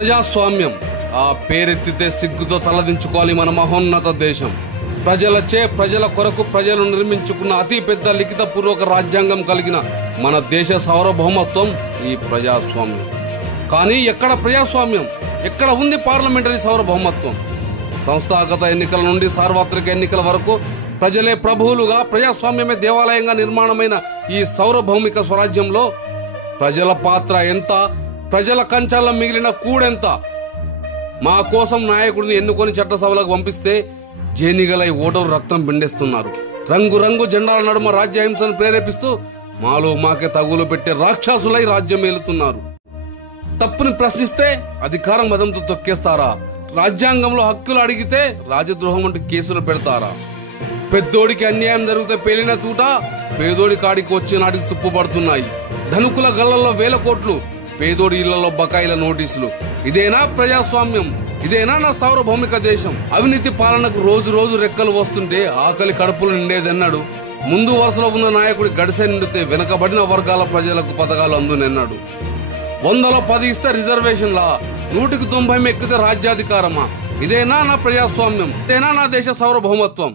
ప్రజాస్వామ్యం ఆ పేరెత్తితే సిగ్గుతో తలదించుకోవాలి మన మహోన్నత దేశం. ప్రజలచే ప్రజల కొరకు ప్రజలు నిర్మించుకున్న అతి పెద్ద లిఖిత పూర్వక రాజ్యాంగం కలిగిన మన దేశ సార్వభౌమత్వం ఈ ప్రజాస్వామ్యం. కానీ ఎక్కడ ప్రజాస్వామ్యం, ఎక్కడ ఉంది పార్లమెంటరీ సార్వభౌమత్వం? సంస్థాగత ఎన్నికల నుండి సార్వత్రిక ఎన్నికల వరకు ప్రజలే ప్రభువులుగా, ప్రజాస్వామ్యమే దేవాలయంగా నిర్మాణమైన ఈ సార్వభౌమిక స్వరాజ్యంలో ప్రజల పాత్ర ఎంత, ప్రజల కంచాల మిగిలిన కూడెంత? మా కోసం నాయకుడిని ఎన్నుకొని చట్టసభలకు పంపిస్తే జేనిగలై ఓటరు రక్తం పిండేస్తున్నారు. రంగు జెండాల నడుమ రాజ్యహింసను ప్రేరేపిస్తూ మాలో మాకే తగులు పెట్టే రాక్షసులై రాజ్యం ఏలుతున్నారు. తప్పుని ప్రశ్నిస్తే అధికారం మదంతో తొక్కేస్తారా? రాజ్యాంగంలో హక్కులు అడిగితే రాజద్రోహం వంటి కేసులు పెడతారా? పెద్దోడికి అన్యాయం జరిగితే పేలిన తూట పేదోడి కాడికి వచ్చే నాటికి తుప్పుపడుతున్నాయి. ధనుకుల గళ్లలో వేల కోట్లు, పేదోడి ఇళ్లలో బకాయిల నోటీసులు. ఇదేనా ప్రజాస్వామ్యం? ఇదేనా నా సార్వభౌమిక దేశం? అవినీతి పాలనకు రోజు రోజు రెక్కలు వస్తుంటే ఆకలి కడుపులు నిండేదన్నాడు. ముందు వరుసలో ఉన్న నాయకుడి గడిసె నిండితే వెనకబడిన వర్గాల ప్రజలకు పథకాలు అందునన్నాడు. 100లో 10 ఇస్తే రిజర్వేషన్లా, 100కి 90 ఎక్కితే రాజ్యాధికారమా? ఇదేనా నా ప్రజాస్వామ్యం? ఇదేనా నా దేశ సార్వభౌమత్వం?